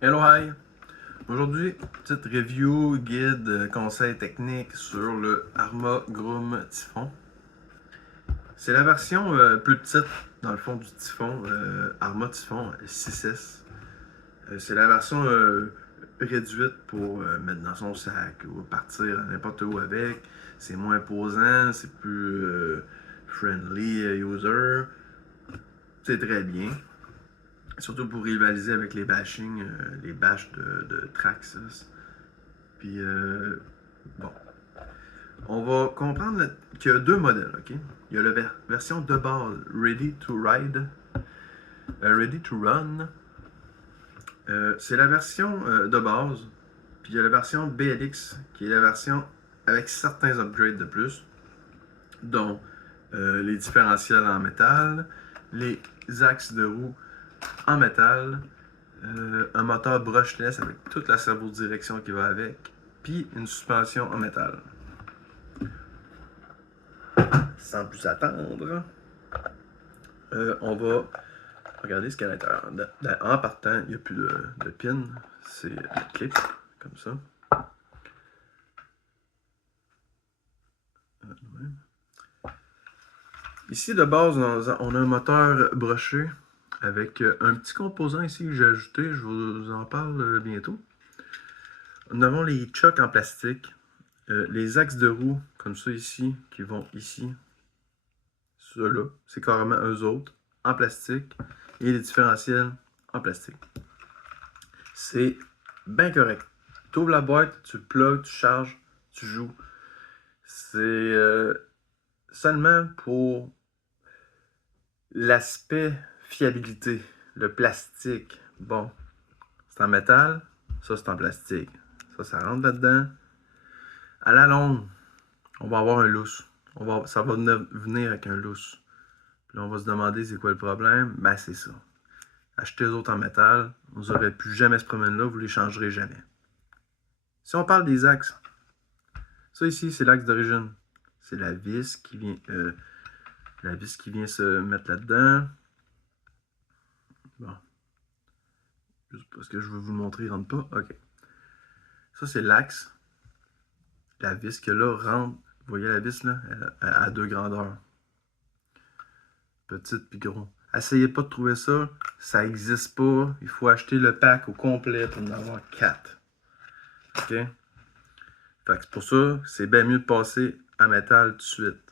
Hello, hi! Aujourd'hui, petite review, guide, conseil technique sur le Arma Groom Typhon. C'est la version plus petite, dans le fond, du Typhon, Arma Typhon 6S. C'est la version réduite pour mettre dans son sac ou partir n'importe où avec. C'est moins posant, c'est plus friendly user. C'est très bien. Surtout pour rivaliser avec les bashing, les bashs de Traxxas. Puis, bon. On va comprendre qu'il y a deux modèles, OK? Il y a la version de base, Ready to Ride, Ready to Run. C'est la version de base. Puis il y a la version BLX, qui est la version avec certains upgrades de plus, dont les différentiels en métal, les axes de roue en métal, un moteur brushless avec toute la servo-direction qui va avec, puis une suspension en métal. Sans plus attendre, on va regarder ce qu'il y a à l'intérieur. En partant, il n'y a plus de pin, c'est le clip, comme ça. Ici, de base, on a un moteur broché avec un petit composant ici que j'ai ajouté, je vous en parle bientôt. Nous avons les chocs en plastique, les axes de roue, comme ça ici, qui vont ici. Ceux-là, c'est carrément eux autres, en plastique, et les différentiels en plastique. C'est bien correct. Tu ouvres la boîte, tu plugs, tu charges, tu joues. C'est seulement pour l'aspect fiabilité. Le plastique, bon, c'est en métal, ça c'est en plastique. Ça rentre là-dedans. À la longue, on va avoir un lousse. Ça va venir avec un lousse. Puis là, on va se demander c'est quoi le problème. Ben, c'est ça. Achetez les autres en métal, vous n'aurez plus jamais ce problème-là, vous ne les changerez jamais. Si on parle des axes, ça ici, c'est l'axe d'origine. C'est la vis qui vient se mettre là-dedans. Bon. Juste parce que je veux vous le montrer, il ne rentre pas. OK. Ça, c'est l'axe. La vis que là rentre. Vous voyez la vis là? Elle a deux grandeurs. Petite puis gros. Essayez pas de trouver ça. Ça n'existe pas. Il faut acheter le pack au complet pour en avoir 4. OK? Fait que pour ça, c'est bien mieux de passer à métal tout de suite.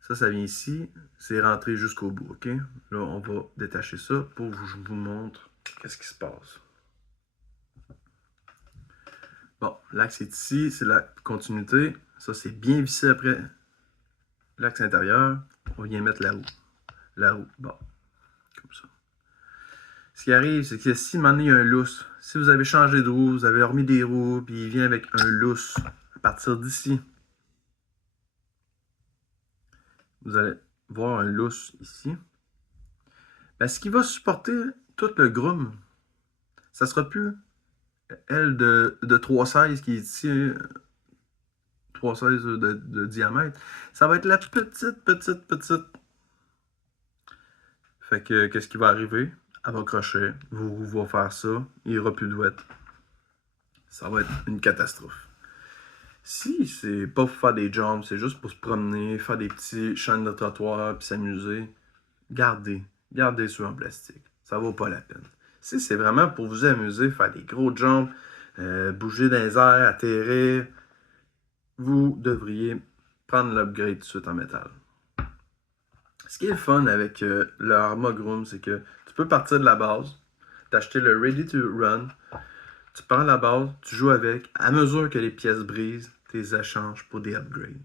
Ça vient ici. C'est rentré jusqu'au bout, OK? Là, on va détacher ça pour que je vous montre qu'est-ce qui se passe. Bon, l'axe est ici, c'est la continuité. Ça, c'est bien vissé après l'axe intérieur. On vient mettre la roue. La roue, bon, comme ça. Ce qui arrive, c'est que si maintenant il y a un lousse, si vous avez changé de roue, vous avez remis des roues, puis il vient avec un lousse à partir d'ici, vous allez voir un lousse ici. Ben, ce qui va supporter tout le groom, ça sera plus elle de 3,16 qui est ici, 3,16 de diamètre. Ça va être la petite. Fait que, qu'est-ce qui va arriver? Elle va crocher, vous va faire ça, il n'y aura plus de ouette. Ça va être une catastrophe. Si c'est pas pour faire des jumps, c'est juste pour se promener, faire des petits chaînes de trottoir puis s'amuser, gardez ceux en plastique. Ça vaut pas la peine. Si c'est vraiment pour vous amuser, faire des gros jumps, bouger dans les airs, atterrir, vous devriez prendre l'upgrade tout de suite en métal. Ce qui est le fun avec le Arma Groom, c'est que tu peux partir de la base, t'acheter le Ready to Run, tu prends la base, tu joues avec, à mesure que les pièces brisent, tu les échanges pour des upgrades.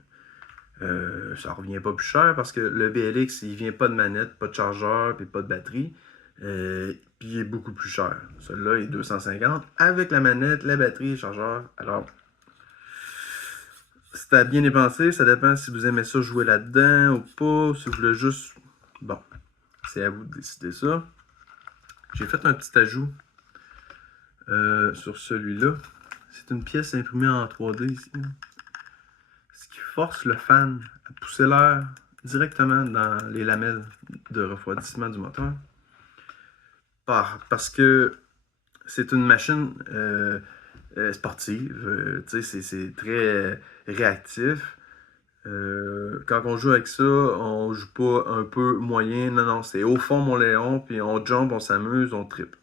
Ça revient pas plus cher parce que le BLX, il vient pas de manette, pas de chargeur, puis pas de batterie. Puis il est beaucoup plus cher. Celui-là est 250 avec la manette, la batterie, le chargeur. Alors, c'est à bien dépenser. Ça dépend si vous aimez ça jouer là-dedans ou pas. Si vous voulez juste. Bon, c'est à vous de décider ça. J'ai fait un petit ajout sur celui-là. C'est une pièce imprimée en 3D ici. Ce qui force le fan à pousser l'air directement dans les lamelles de refroidissement du moteur. Parce que c'est une machine sportive. C'est très réactif. Quand on joue avec ça, on joue pas un peu moyen. Non, non, c'est au fond, mon Léon, puis on jump, on s'amuse, on tripe.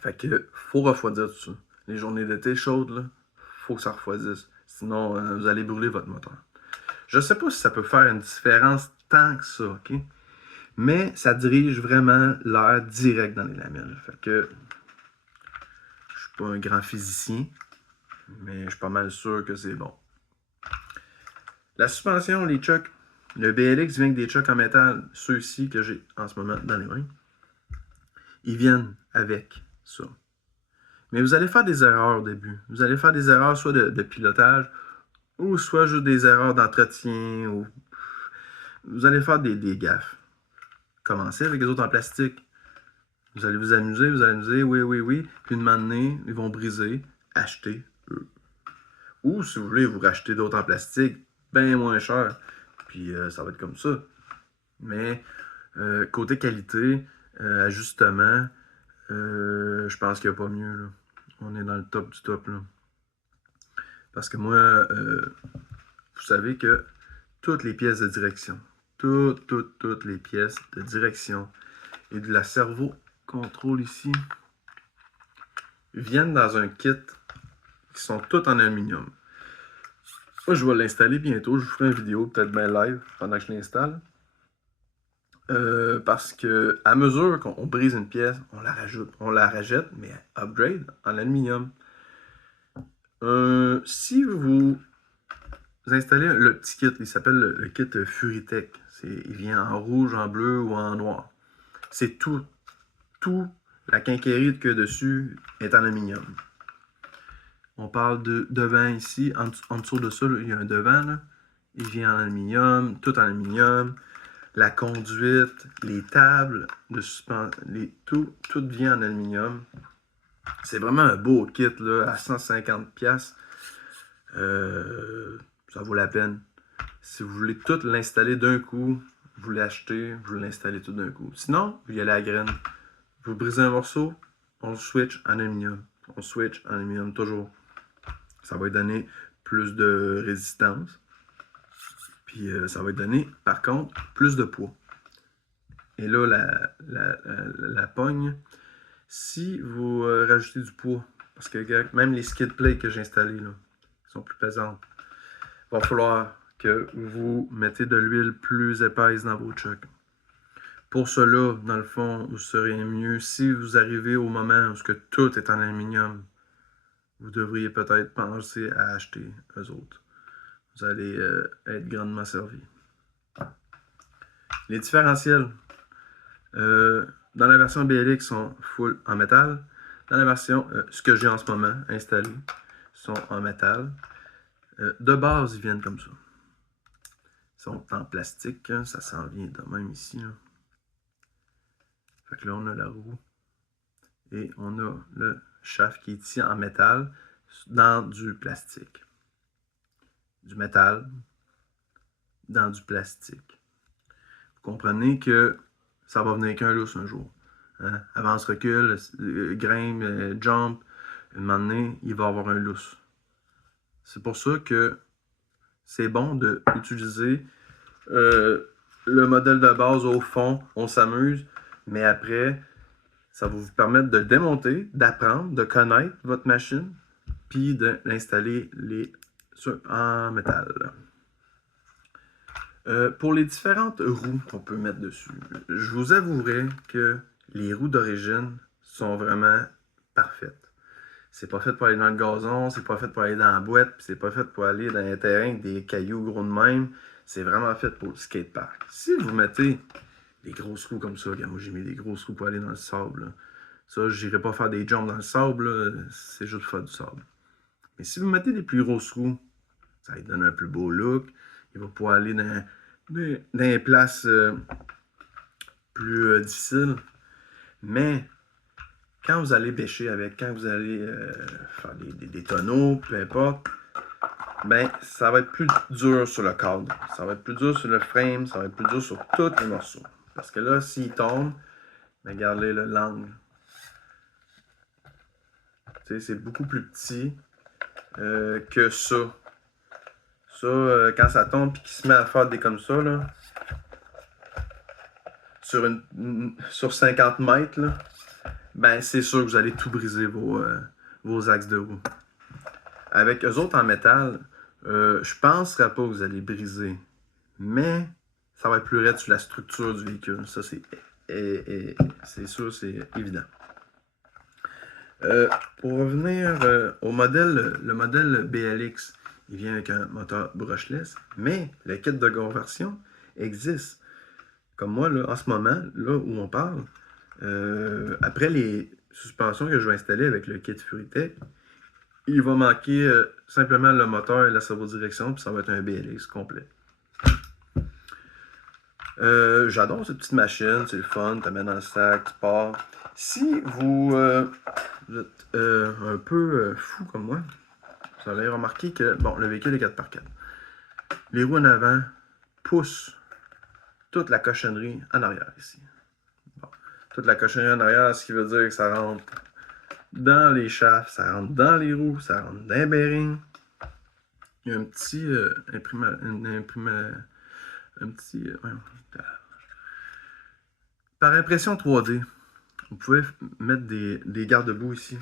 Fait que faut refroidir tout ça. Les journées d'été chaudes, là, faut que ça refroidisse. Sinon, vous allez brûler votre moteur. Je sais pas si ça peut faire une différence tant que ça, ok? Mais ça dirige vraiment l'air direct dans les lamelles. Fait que je suis pas un grand physicien, mais je suis pas mal sûr que c'est bon. La suspension, les chocs, le BLX vient avec des chocs en métal, ceux-ci que j'ai en ce moment dans les mains. Ils viennent avec ça. Mais vous allez faire des erreurs au début. Vous allez faire des erreurs soit de pilotage, ou soit juste des erreurs d'entretien, ou vous allez faire des gaffes. Commencez avec les autres en plastique. Vous allez vous amuser, oui, oui, oui. Puis une moment donné, ils vont briser, acheter eux. Ou si vous voulez, vous racheter d'autres en plastique, bien moins cher. Puis ça va être comme ça. Mais côté qualité, ajustement, je pense qu'il n'y a pas mieux. Là. On est dans le top du top. Là. Parce que moi, vous savez que toutes les pièces de direction, toutes les pièces de direction et de la servo contrôle ici viennent dans un kit qui sont toutes en aluminium. Moi, je vais l'installer bientôt. Je vous ferai une vidéo, peut-être bien live, pendant que je l'installe. Parce que à mesure qu'on brise une pièce, on la rajette, mais upgrade en aluminium. Si vous installez le petit kit, il s'appelle le kit Furitech. Il vient en rouge, en bleu ou en noir. C'est tout. La quincaillerie qu'il y a dessus est en aluminium. On parle de devant ici. En dessous de ça, là, il y a un devant. Là. Il vient en aluminium, tout en aluminium. La conduite, les tables de suspension, tout vient en aluminium. C'est vraiment un beau kit là, à 150$. Ça vaut la peine. Si vous voulez tout l'installer d'un coup, vous l'achetez, vous l'installez tout d'un coup. Sinon, vous y allez à la graine. Vous brisez un morceau, on switch en aluminium. On switch en aluminium toujours. Ça va donner plus de résistance. Puis ça va donner, par contre, plus de poids. Et là, la pogne, si vous rajoutez du poids, parce que même les skid plates que j'ai installées, là, sont plus pesantes, il va falloir que vous mettez de l'huile plus épaisse dans vos chocs. Pour cela, dans le fond, vous serez mieux si vous arrivez au moment où que tout est en aluminium. Vous devriez peut-être penser à acheter eux autres. Vous allez être grandement servi. Les différentiels. Dans la version BLX, sont full en métal. Dans la version, ce que j'ai en ce moment installé, sont en métal. De base, ils viennent comme ça. Ils sont en plastique. Hein, ça s'en vient de même ici. Là. Fait que là, on a la roue. Et on a le shaft qui est ici en métal dans du plastique. Du métal dans du plastique. Vous comprenez que ça va venir qu'un lousse un jour. Hein? Avance, recul, grimpe, jump. Un moment donné, il va avoir un lousse. C'est pour ça que c'est bon d'utiliser le modèle de base au fond. On s'amuse, mais après, ça va vous permettre de démonter, d'apprendre, de connaître votre machine, puis d'installer en métal. Pour les différentes roues qu'on peut mettre dessus, je vous avouerai que les roues d'origine sont vraiment parfaites. C'est pas fait pour aller dans le gazon, c'est pas fait pour aller dans la boîte, puis c'est pas fait pour aller dans un terrain avec des cailloux gros de même. C'est vraiment fait pour le skatepark. Si vous mettez des grosses roues comme ça, regarde, moi j'ai mis des grosses roues pour aller dans le sable. Là. Ça, j'irai pas faire des jumps dans le sable, c'est juste faire du sable. Mais si vous mettez des plus grosses roues, ça va lui donner un plus beau look. Il va pouvoir aller dans des places plus difficiles. Mais quand vous allez bêcher avec, quand vous allez faire des tonneaux, peu importe, ben ça va être plus dur sur le cadre. Ça va être plus dur sur le frame, ça va être plus dur sur tous les morceaux. Parce que là, s'il tombe, ben regardez l'angle. C'est beaucoup plus petit que ça. Ça, quand ça tombe et qu'il se met à faire des comme ça, là, sur 50 mètres, là, ben c'est sûr que vous allez tout briser vos axes de roue. Avec eux autres en métal, je penserais pas que vous allez briser. Mais ça va être plus raide sur la structure du véhicule. Ça, c'est sûr, c'est évident. Pour revenir au modèle, le modèle BLX, il vient avec un moteur brushless, mais le kit de conversion existe. Comme moi, là, en ce moment, là où on parle, après les suspensions que je vais installer avec le kit Furitech, il va manquer simplement le moteur et la servo-direction, puis ça va être un BLX complet. J'adore cette petite machine, c'est le fun, tu la mets dans le sac, tu pars. Si vous êtes un peu fou comme moi, vous allez remarquer que bon, le véhicule est 4x4. Les roues en avant poussent toute la cochonnerie en arrière ici. Bon. Toute la cochonnerie en arrière, ce qui veut dire que ça rentre dans les shafts, ça rentre dans les roues, ça rentre dans les bearings. Il y a un petit par impression 3D, vous pouvez mettre des garde-boue ici.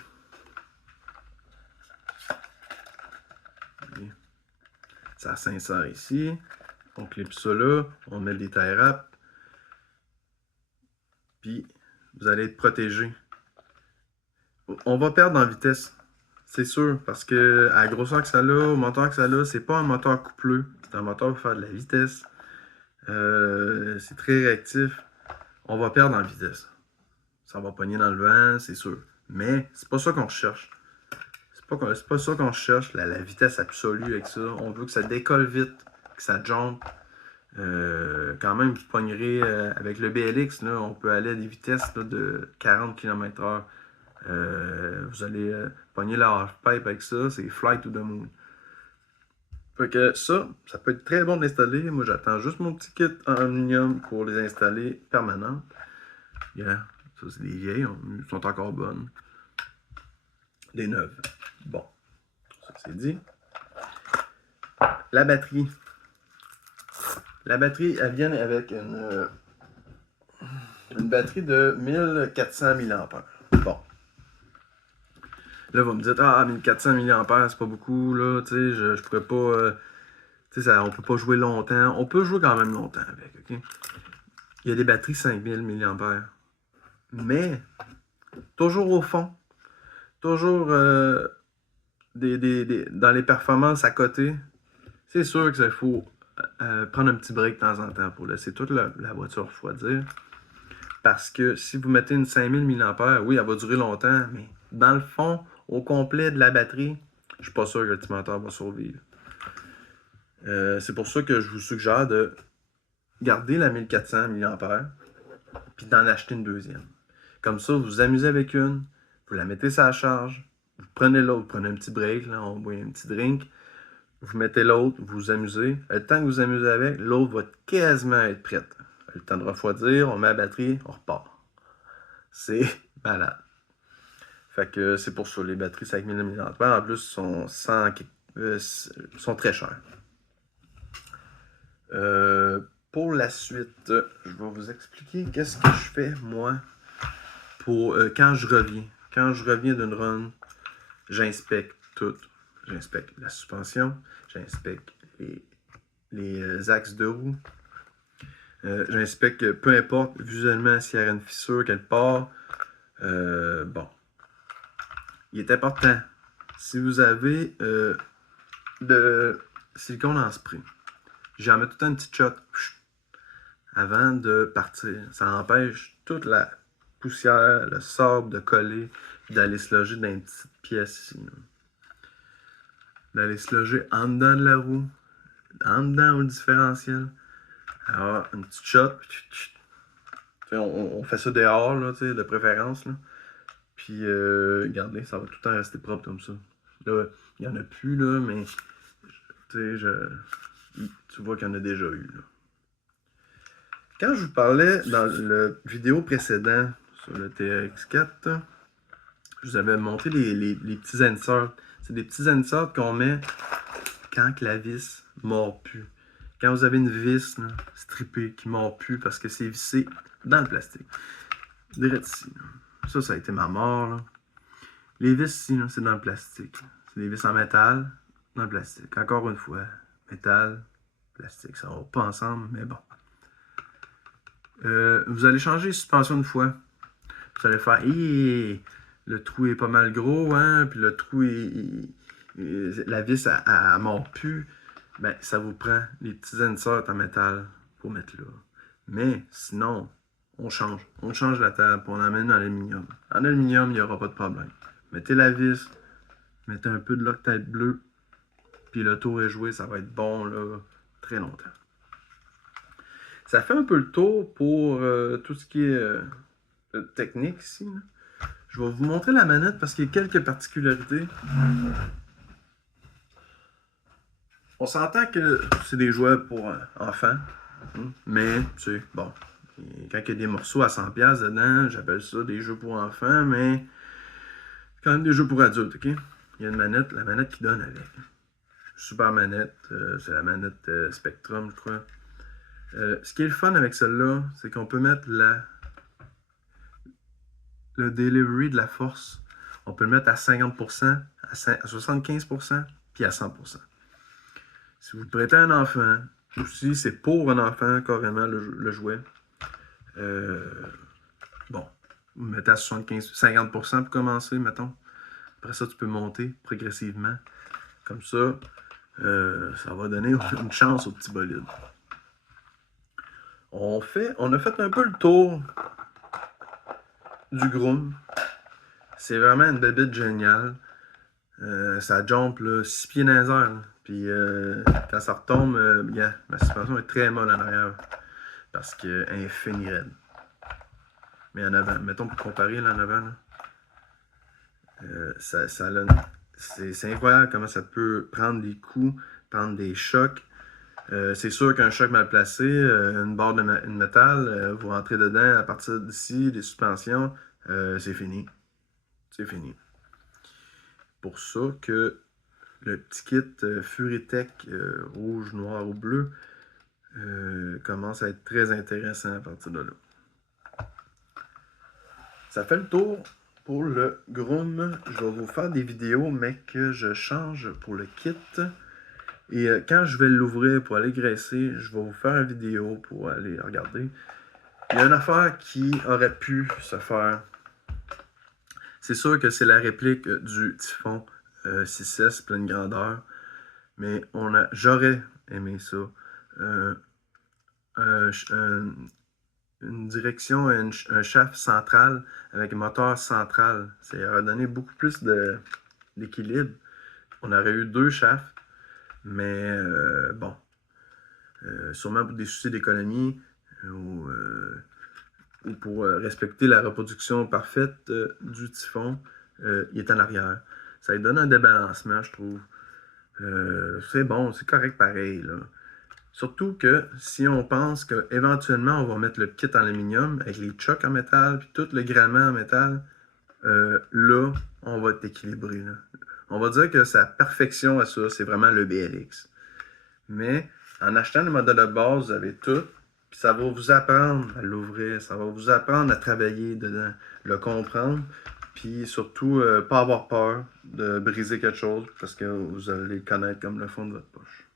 Ça s'insère ici. On clip ça là. On met des tie wraps. Puis, vous allez être protégé. On va perdre en vitesse. C'est sûr. Parce que à la grosseur que ça a, au moteur que ça a, c'est pas un moteur coupleux. C'est un moteur pour faire de la vitesse. C'est très réactif. On va perdre en vitesse. Ça va pogner dans le vent, c'est sûr. Mais c'est pas ça qu'on recherche. C'est pas ça qu'on cherche, la vitesse absolue avec ça. On veut que ça décolle vite, que ça jump. Quand même, vous pognerez avec le BLX, là, on peut aller à des vitesses là, de 40 km/h. Vous allez pogner la half-pipe avec ça, c'est Fly to the Moon. Fait que ça peut être très bon d'installer. Moi, j'attends juste mon petit kit en aluminium pour les installer permanentes. Yeah. Ça, c'est des vieilles, elles sont encore bonnes. Des neuves. Bon, ça c'est dit. La batterie. La batterie, elle vient avec une batterie de 1400 mAh. Bon. Là, vous me dites, 1400 mAh, c'est pas beaucoup, là, tu sais, je pourrais pas, tu sais, on peut pas jouer longtemps. On peut jouer quand même longtemps avec, ok? Il y a des batteries 5000 mAh. Mais, toujours au fond, toujours dans les performances à côté, c'est sûr qu'il faut prendre un petit break de temps en temps pour laisser toute la voiture refroidir. Parce que si vous mettez une 5000 mAh, oui, elle va durer longtemps, mais dans le fond, au complet de la batterie, je suis pas sûr que le petit moteur va survivre. C'est pour ça que je vous suggère de garder la 1400 mAh puis d'en acheter une deuxième. Comme ça, vous vous amusez avec une, vous la mettez sur la charge, vous prenez l'autre, vous prenez un petit break, là, on boit un petit drink, vous mettez l'autre, vous vous amusez. Le temps que vous vous amusez avec, l'autre va quasiment être prête. Le temps de refroidir, on met la batterie, on repart. C'est malade. Fait que c'est pour ça, les batteries 5000 mAh en plus sont très chères. Pour la suite, je vais vous expliquer qu'est-ce que je fais moi pour quand je reviens. Quand je reviens d'une run, j'inspecte tout. J'inspecte la suspension, j'inspecte les axes de roue. J'inspecte peu importe visuellement s'il y a une fissure quelque part. Bon. Il est important, si vous avez de silicone en spray, j'en mets tout le temps une petite shot avant de partir. Ça empêche toute la poussière, le sable de coller, d'aller se loger dans une petite pièce ici. D'aller se loger en dedans de la roue, en dedans au différentiel. Alors, une petite shot. On fait ça dehors, là, de préférence. Là. Puis, regardez, ça va tout le temps rester propre comme ça. Là, il n'y en a plus, là, mais tu vois qu'il y en a déjà eu. Là. Quand je vous parlais dans le vidéo précédent sur le TRX4, je vous avais montré les petits inserts. C'est des petits inserts qu'on met quand que la vis ne mord plus. Quand vous avez une vis là, strippée qui ne mord plus parce que c'est vissé dans le plastique. Direct ici. Ça a été ma mort. Là. Les vis ici, c'est dans le plastique. C'est des vis en métal, dans le plastique. Encore une fois, métal, plastique. Ça ne va pas ensemble, mais bon. Vous allez changer de suspension une fois. Vous allez faire, le trou est pas mal gros, hein, puis le trou la vis, elle mord plus. Ben, ça vous prend les petits inserts en métal pour mettre là. Mais sinon, on change. On change la table, puis on l'amène en aluminium. En aluminium, il n'y aura pas de problème. Mettez la vis, mettez un peu de Loctite bleu, puis le tour est joué, ça va être bon là, très longtemps. Ça fait un peu le tour pour tout ce qui est technique ici. Là. Je vais vous montrer la manette parce qu'il y a quelques particularités. On s'entend que c'est des jouets pour enfants, mais tu sais, bon, quand il y a des morceaux à 100$ dedans, j'appelle ça des jeux pour enfants, mais quand même des jeux pour adultes, ok? Il y a une manette, la manette qui donne avec. Super manette, c'est la manette Spectrum, je crois. Ce qui est le fun avec celle-là, c'est qu'on peut mettre le delivery de la force. On peut le mettre à 50%, à 75%, puis à 100%. Si vous le prêtez à un enfant, ou si c'est pour un enfant carrément le jouet, bon, vous le mettez à 50% pour commencer, mettons. Après ça, tu peux monter progressivement. Comme ça, ça va donner une chance au petit bolide. On a fait un peu le tour du Groom. C'est vraiment une bébête géniale. Ça jump là, 6 pieds dans les airs. Puis quand ça retombe, ma suspension est très molle en arrière. Parce qu'elle est finie raide. Mais en avant, mettons pour comparer là, en avant, là, c'est incroyable comment ça peut prendre des coups, prendre des chocs. C'est sûr qu'un choc mal placé, une barre de métal, vous rentrez dedans à partir d'ici, des suspensions, c'est fini. C'est fini. Pour ça que le petit kit Furitech rouge, noir ou bleu commence à être très intéressant à partir de là. Ça fait le tour pour le Groom. Je vais vous faire des vidéos, mais que je change pour le kit. Et quand je vais l'ouvrir pour aller graisser, je vais vous faire une vidéo pour aller regarder. Il y a une affaire qui aurait pu se faire. C'est sûr que c'est la réplique du Typhon 6S pleine grandeur. Mais j'aurais aimé ça. Une direction, un shaft central avec un moteur central. Ça aurait donné beaucoup plus d'équilibre. On aurait eu 2 shafts. Mais bon, sûrement pour des soucis d'économie ou pour respecter la reproduction parfaite du Typhon, il est en arrière. Ça lui donne un débalancement, je trouve. C'est bon, c'est correct pareil. Là. Surtout que si on pense qu'éventuellement on va mettre le kit en aluminium avec les chocs en métal puis tout le gramment en métal, là, on va être équilibré. Là. On va dire que sa perfection à ça, c'est vraiment le BLX. Mais en achetant le modèle de base, vous avez tout. Puis ça va vous apprendre à l'ouvrir. Ça va vous apprendre à travailler dedans, le comprendre. Puis surtout, pas avoir peur de briser quelque chose parce que vous allez le connaître comme le fond de votre poche.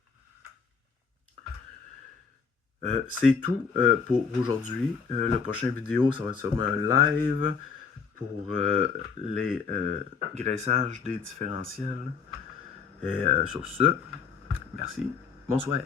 C'est tout pour aujourd'hui. La prochaine vidéo, ça va être sûrement un live pour les graissages des différentiels. Et sur ce, merci. Bonsoir.